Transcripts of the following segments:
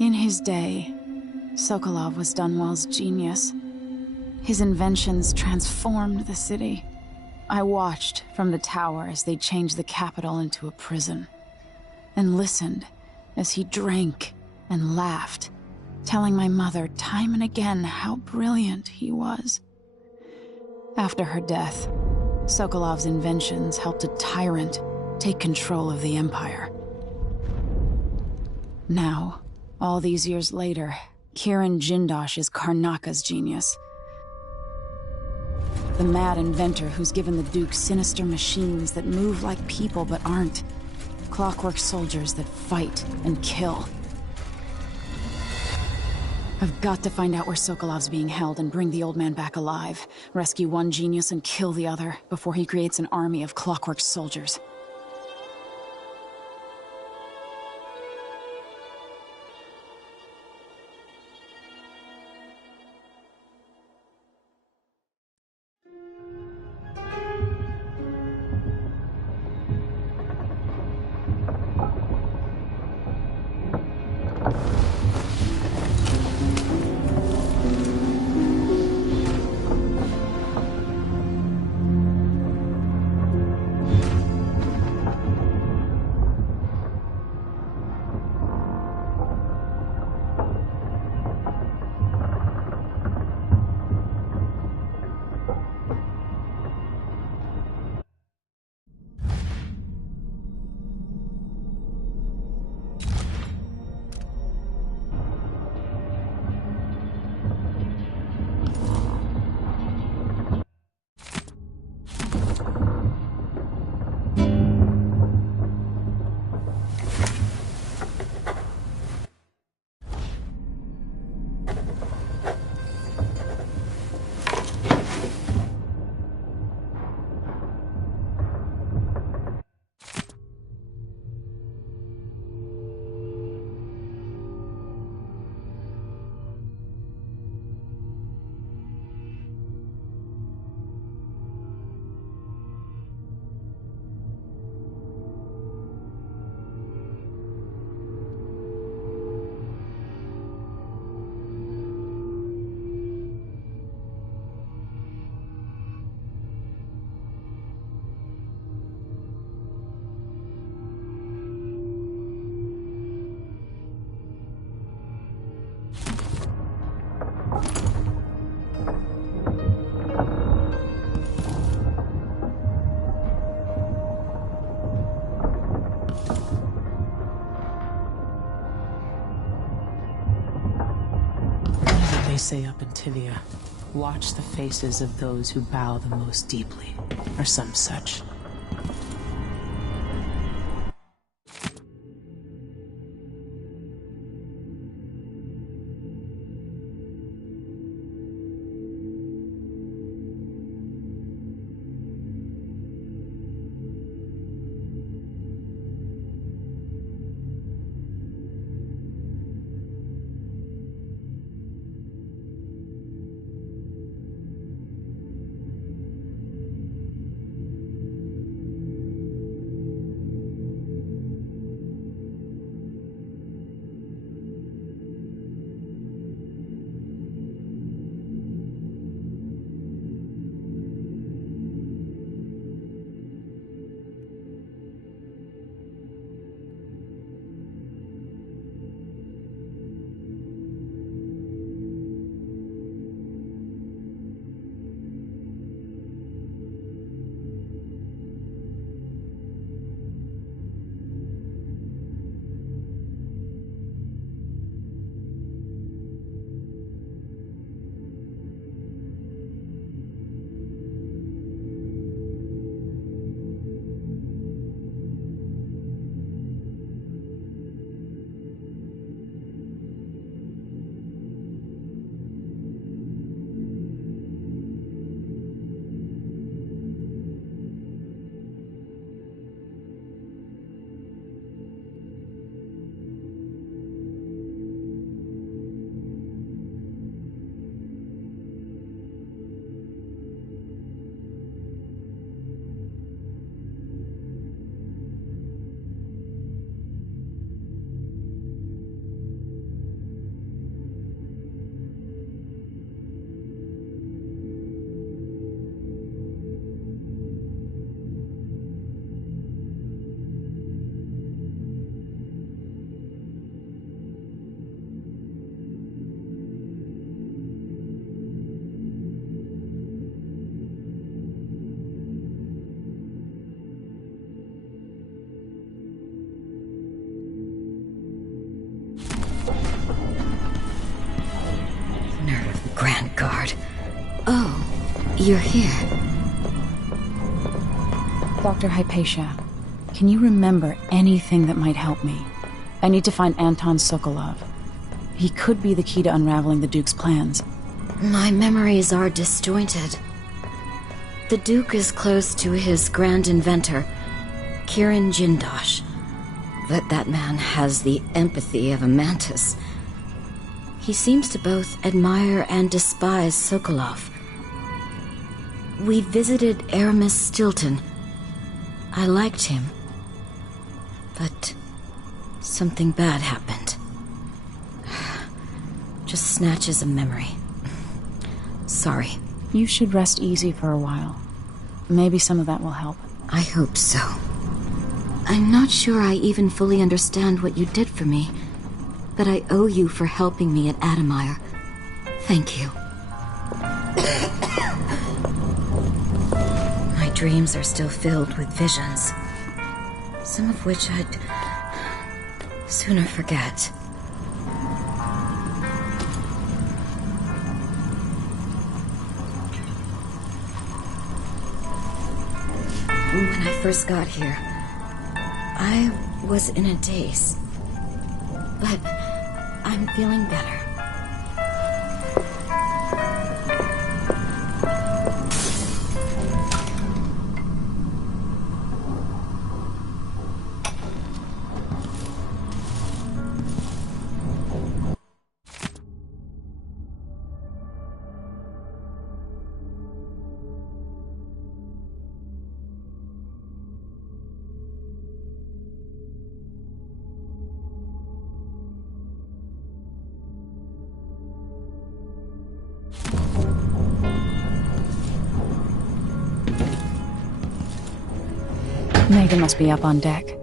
In his day, Sokolov was Dunwell's genius. His inventions transformed the city. I watched from the tower as they changed the capital into a prison, and listened as he drank and laughed, telling my mother time and again how brilliant he was. After her death, Sokolov's inventions helped a tyrant take control of the empire. Now, all these years later, Kiran Jindosh is Karnaka's genius. The mad inventor who's given the Duke sinister machines that move like people but aren't. Clockwork soldiers that fight and kill. I've got to find out where Sokolov's being held and bring the old man back alive. Rescue one genius and kill the other before he creates an army of clockwork soldiers. They say up in Tivia, watch the faces of those who bow the most deeply, or some such. You're here. Dr. Hypatia, can you remember anything that might help me? I need to find Anton Sokolov. He could be the key to unraveling the Duke's plans. My memories are disjointed. The Duke is close to his grand inventor, Kirin Jindosh. But that man has the empathy of a mantis. He seems to both admire and despise Sokolov. We visited Aramis Stilton. I liked him. But something bad happened. Just snatches of memory. Sorry. You should rest easy for a while. Maybe some of that will help. I hope so. I'm not sure I even fully understand what you did for me, but I owe you for helping me at Adamire. Thank you. My dreams are still filled with visions, some of which I'd sooner forget. When I first got here, I was in a daze. But I'm feeling better. Megan must be up on deck.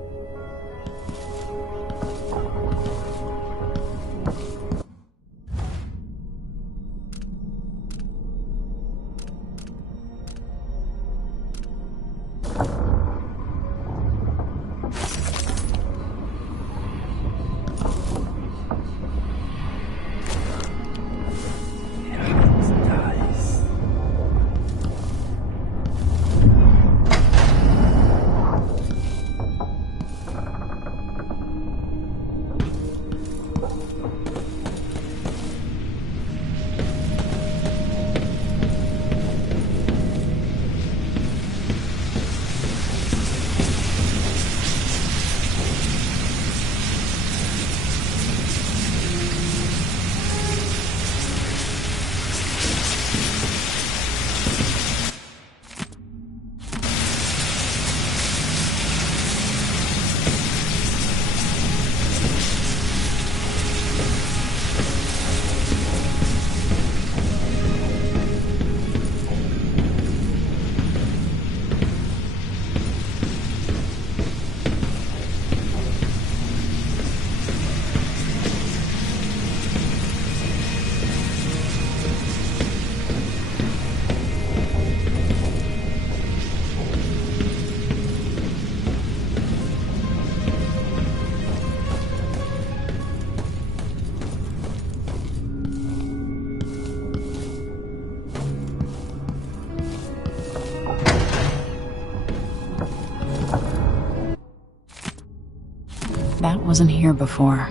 That wasn't here before.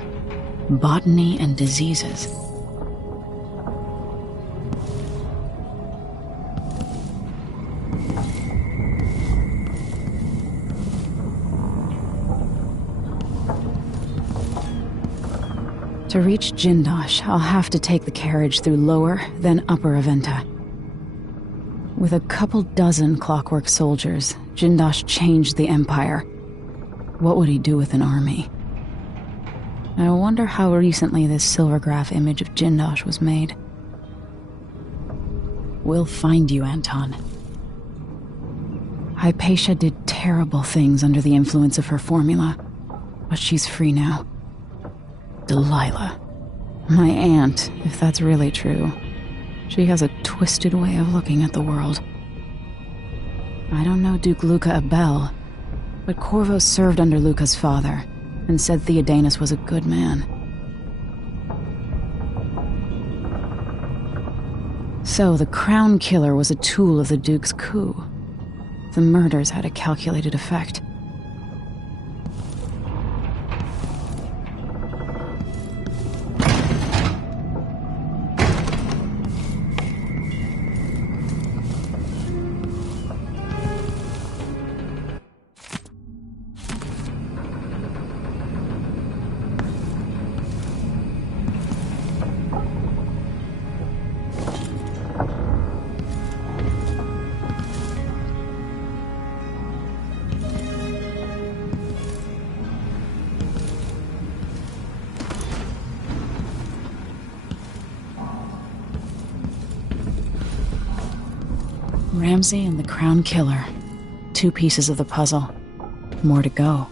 Botany and diseases. To reach Jindosh, I'll have to take the carriage through Lower, then Upper Aventa. With a couple dozen clockwork soldiers, Jindosh changed the Empire. What would he do with an army? I wonder how recently this silvergraph image of Jindosh was made. We'll find you, Anton. Hypatia did terrible things under the influence of her formula, but she's free now. Delilah. My aunt, if that's really true. She has a twisted way of looking at the world. I don't know Duke Luca Abel, but Corvo served under Luca's father, and said Theodanus was a good man. So the Crown Killer was a tool of the Duke's coup. The murders had a calculated effect. Ramsay and the Crown Killer. 2 pieces of the puzzle. More to go.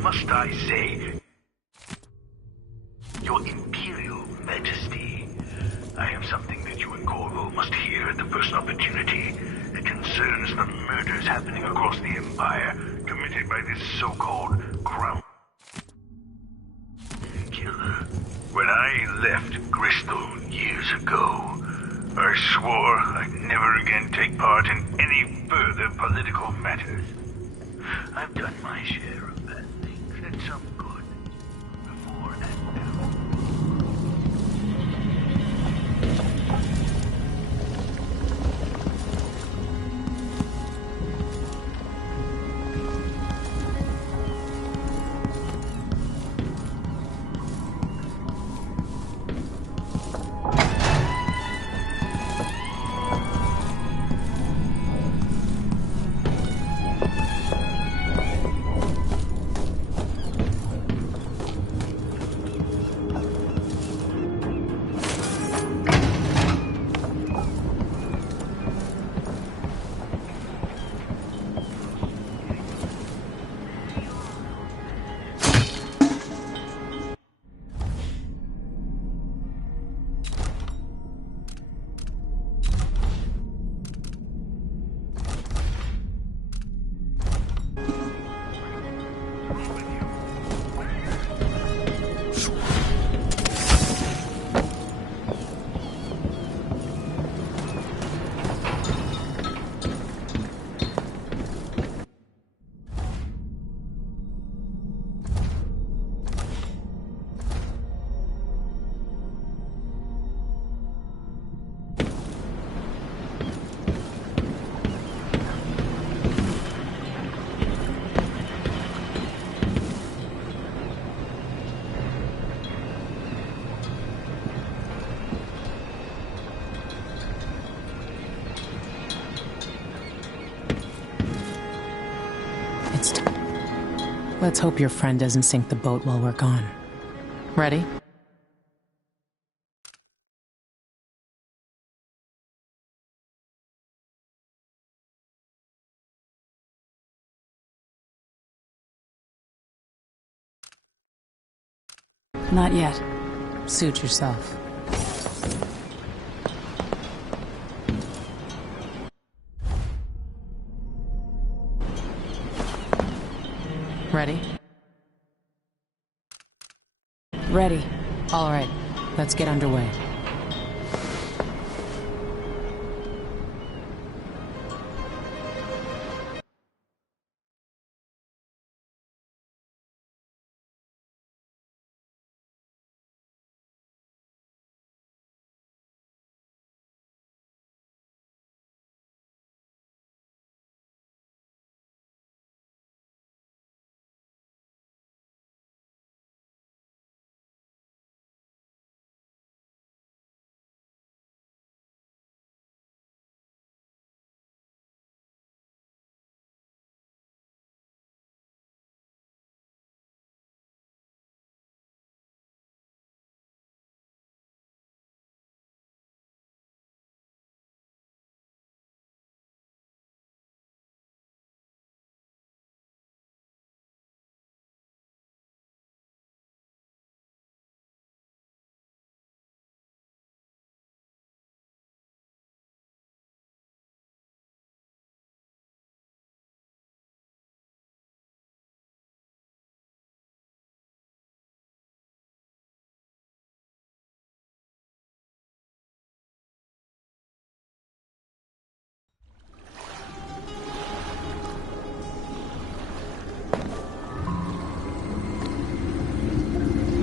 Must I say, Your Imperial Majesty, I have something that you and Corvo must hear at the first opportunity. It concerns the murders happening across the Empire, committed by this so-called Crown Killer. When I left Bristol years ago, I swore I'd never again take part in any further political matters. I've done my share of bad things and some good, before and now. Let's hope your friend doesn't sink the boat while we're gone. Ready? Not yet. Suit yourself. Ready? Ready. All right, let's get underway.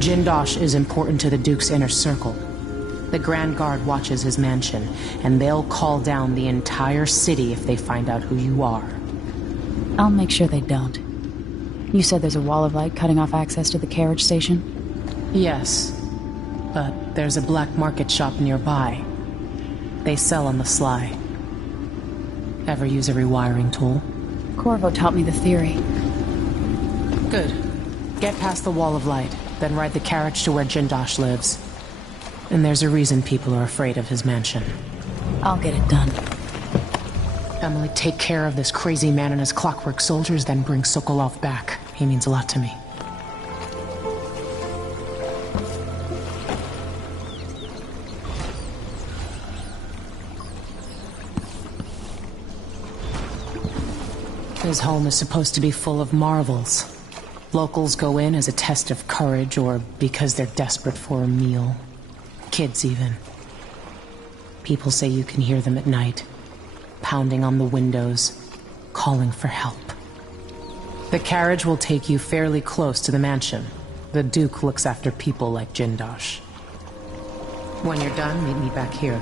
Jindosh is important to the Duke's inner circle. The Grand Guard watches his mansion, and they'll call down the entire city if they find out who you are. I'll make sure they don't. You said there's a wall of light cutting off access to the carriage station? Yes, but there's a black market shop nearby. They sell on the sly. Ever use a rewiring tool? Corvo taught me the theory. Good. Get past the wall of light, then ride the carriage to where Jindosh lives. And there's a reason people are afraid of his mansion. I'll get it done. Emily, take care of this crazy man and his clockwork soldiers, then bring Sokolov back. He means a lot to me. His home is supposed to be full of marvels. Locals go in as a test of courage or because they're desperate for a meal. Kids, even. People say you can hear them at night, pounding on the windows, calling for help. The carriage will take you fairly close to the mansion. The Duke looks after people like Jindosh. When you're done, meet me back here.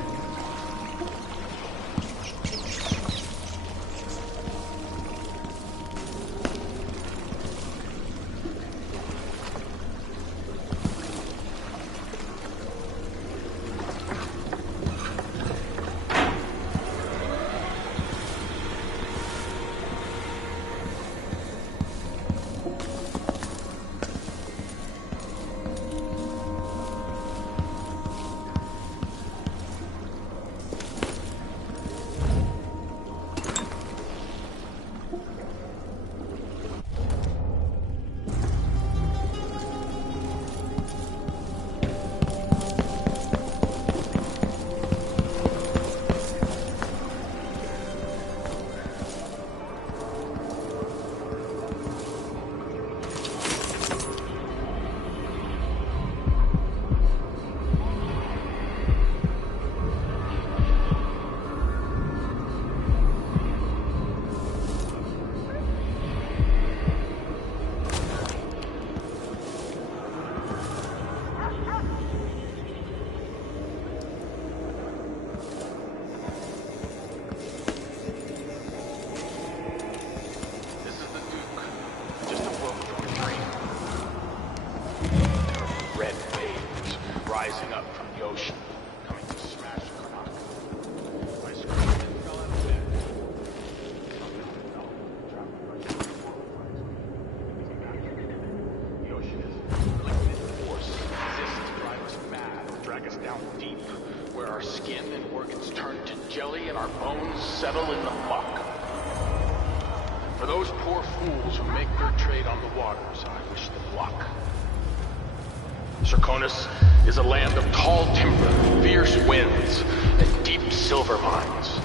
Is a land of tall timber, fierce winds, and deep silver mines.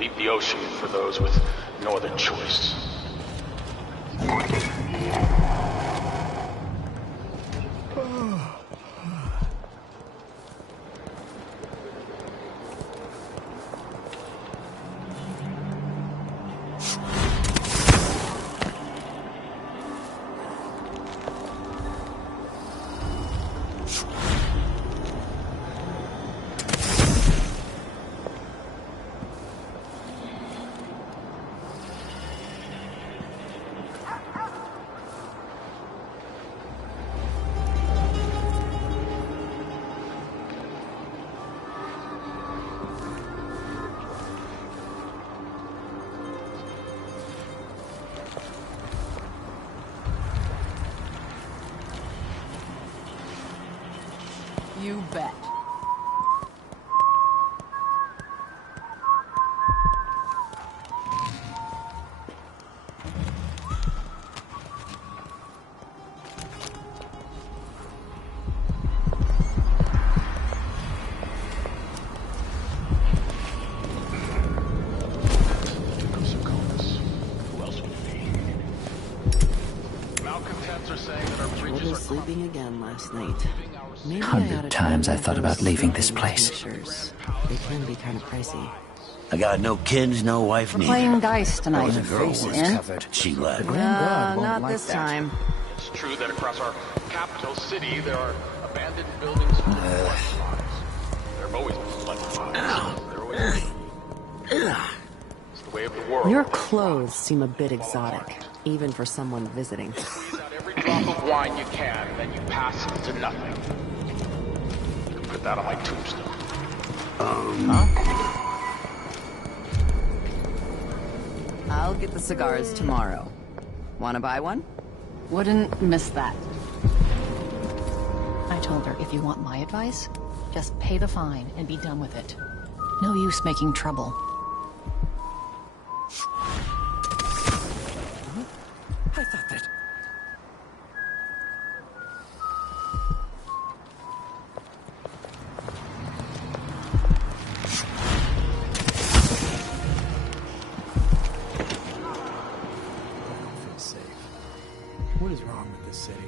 Leave the ocean for those with no other choice. You bet. Sleeping again last night. 100 times I thought about leaving this place. They can be kind of pricey. I got no kids, no wife, neither. Playing dice tonight. The girl was covered. She left. Not this time. It's true that across our capital city, there are abandoned buildings full of butterflies. There have always been butterflies. There always been. It's the way of the world. Your clothes seem a bit exotic, even for someone visiting. Squeeze out every drop of wine you can, then you pass it to nothing. You can put that on my tombstone. I'll get the cigars tomorrow. Wanna buy one? Wouldn't miss that. I told her, if you want my advice, just pay the fine and be done with it. No use making trouble. I thought that... Feel safe. What is wrong with this city?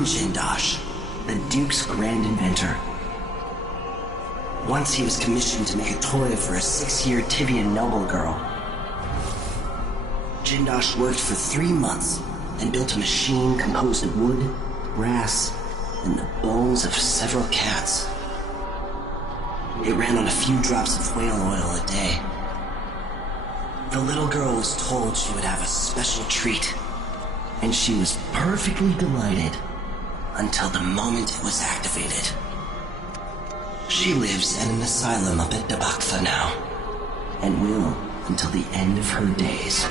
Jindosh, the Duke's grand inventor. Once he was commissioned to make a toy for a 6-year Tivian noble girl. Jindosh worked for 3 months and built a machine composed of wood, brass, and the bones of several cats. It ran on a few drops of whale oil a day. The little girl was told she would have a special treat, and she was perfectly delighted until the moment it was activated. She lives in an asylum up at Dabakfa now, and will until the end of her days.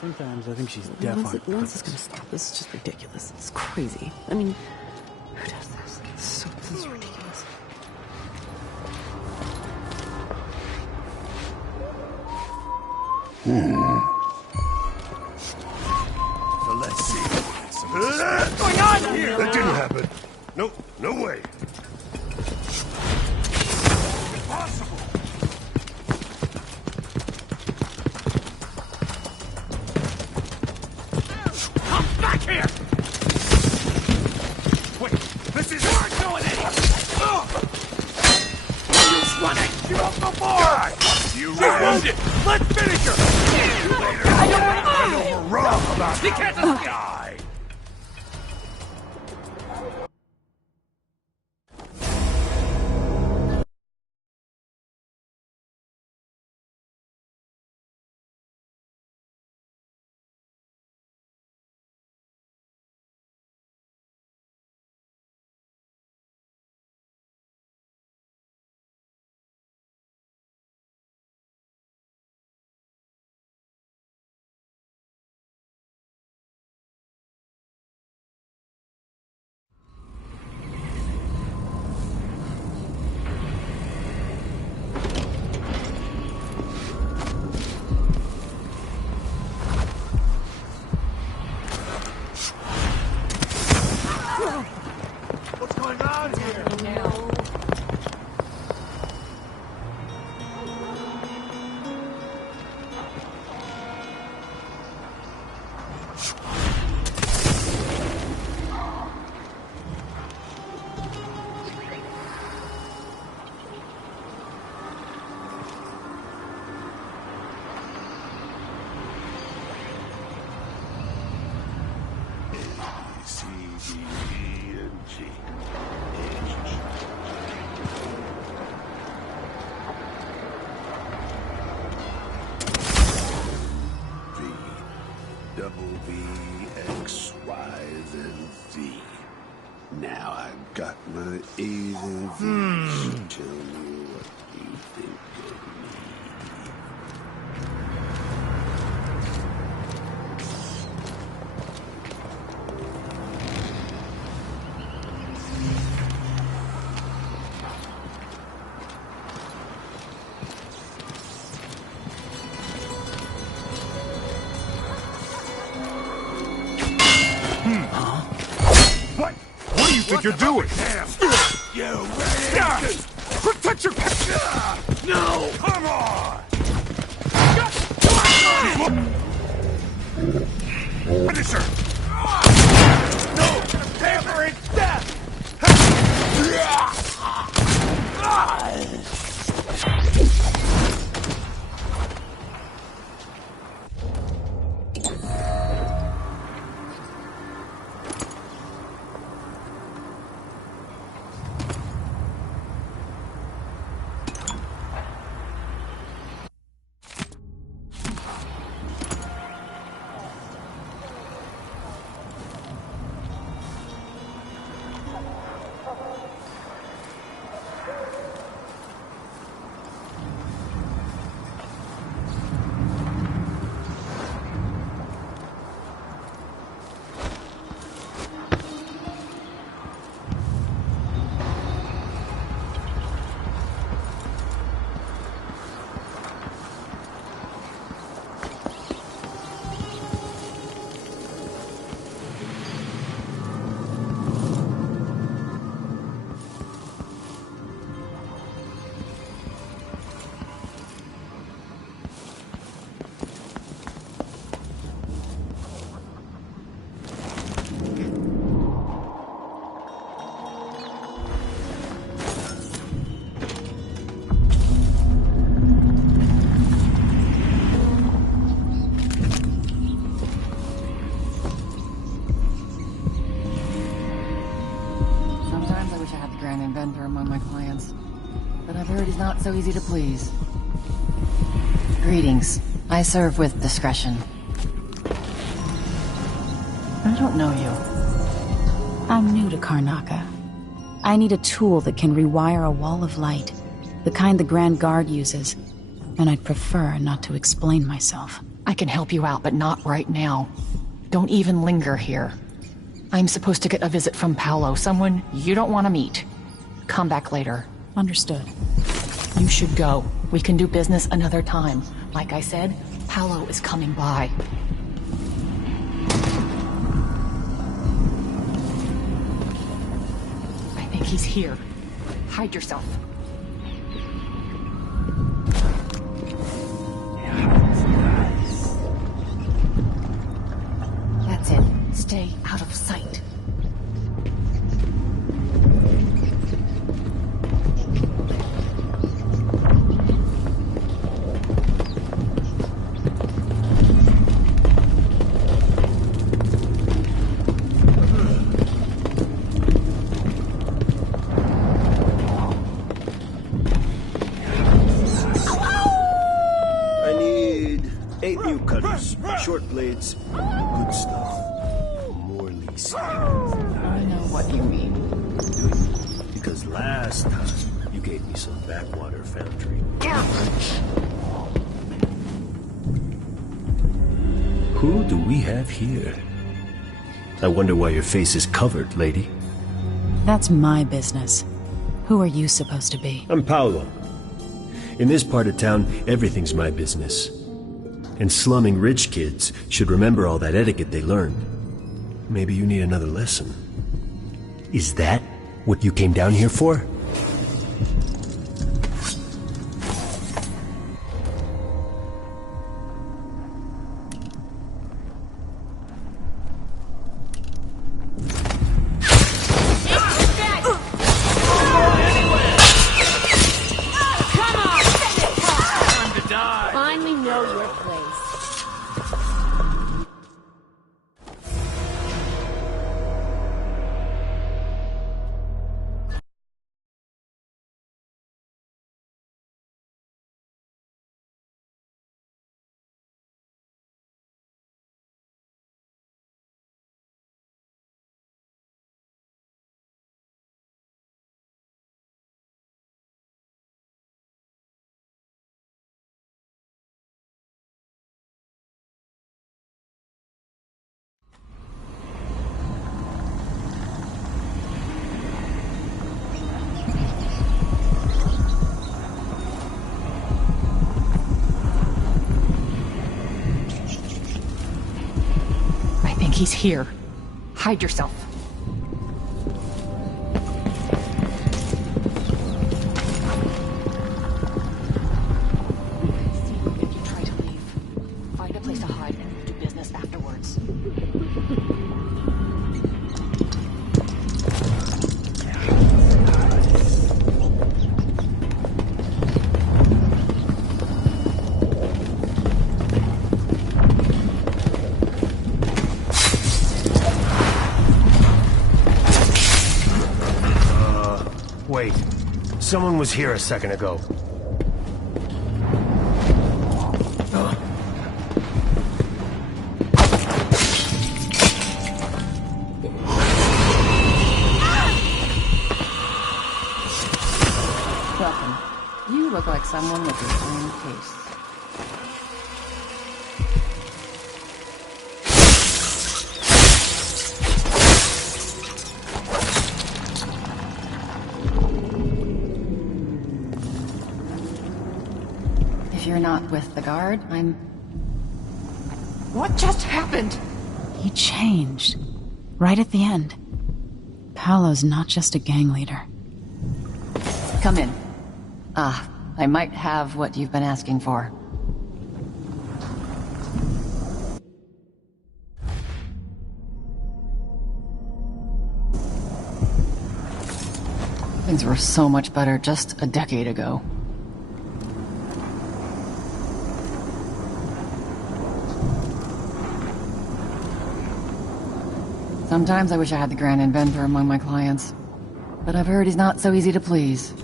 Sometimes I think she's deaf on purpose. When's this gonna stop? This is just ridiculous. It's crazy. I mean, who does this? This is ridiculous. So let's see. What's going on here? That didn't happen. Nope, no way. Impossible. Come back here! Wait, this is not going anywhere! You're running! You won't go forward! You wounded! Let's finish her! See you later! I know we're wrong about you can't just die! What's going on here? C, D, E, and G. V, double V, X, Y, then Z. Now I've got my A's and V's. So tell me what you think of me. What? What do you think you're doing? You ready? Protect your... No! Come on! Finish her! No! Hammer and death! he's not so easy to please. Greetings. I serve with discretion. I don't know you. I'm new to Karnaca. I need a tool that can rewire a wall of light, the kind the Grand Guard uses, and I'd prefer not to explain myself. I can help you out, but not right now. Don't even linger here. I'm supposed to get a visit from Paolo, someone you don't want to meet. Come back later. Understood. You should go. We can do business another time. Like I said, Paolo is coming by. I think he's here. Hide yourself. That's it. Stay out of sight. Short blades, good stuff. More lease. I know what you mean. Do you? Because last time, you gave me some backwater foundry. Who do we have here? I wonder why your face is covered, lady. That's my business. Who are you supposed to be? I'm Paolo. In this part of town, everything's my business. And slumming rich kids should remember all that etiquette they learned. Maybe you need another lesson. Is that what you came down here for? He's here. Hide yourself. See you if you try to leave. Find a place to hide and we'll do business afterwards. Wait, someone was here a second ago. Welcome. You look like someone with your own taste. You're not with the guard, I'm... What just happened? He changed. Right at the end. Paolo's not just a gang leader. Come in. I might have what you've been asking for. Things were so much better just a decade ago. Sometimes I wish I had the Grand Inventor among my clients. But I've heard he's not so easy to please.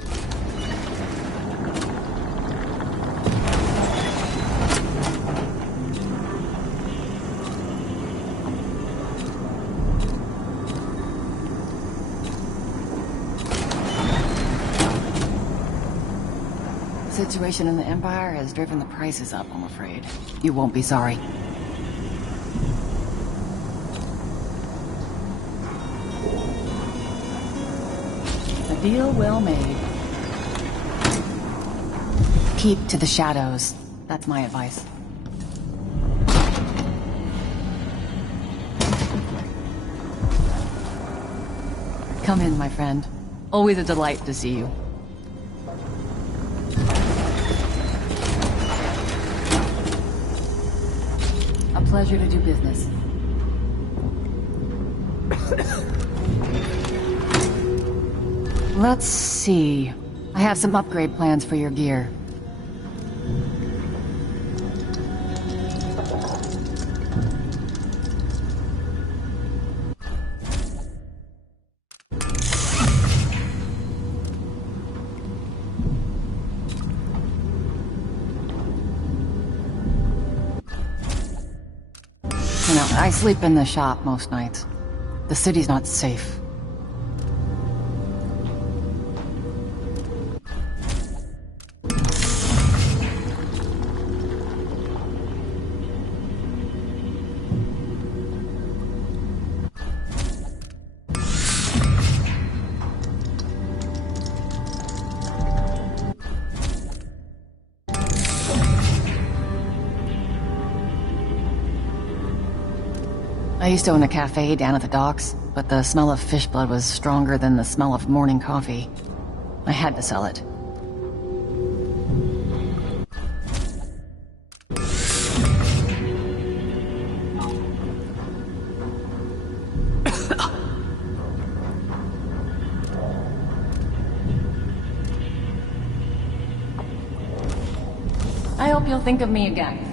situation in the Empire has driven the prices up, I'm afraid. You won't be sorry. A deal well made. Keep to the shadows. That's my advice. Come in, my friend. Always a delight to see you. A pleasure to do business. Let's see. I have some upgrade plans for your gear. You know, I sleep in the shop most nights. The city's not safe. I used to own a cafe down at the docks, but the smell of fish blood was stronger than the smell of morning coffee. I had to sell it. I hope you'll think of me again.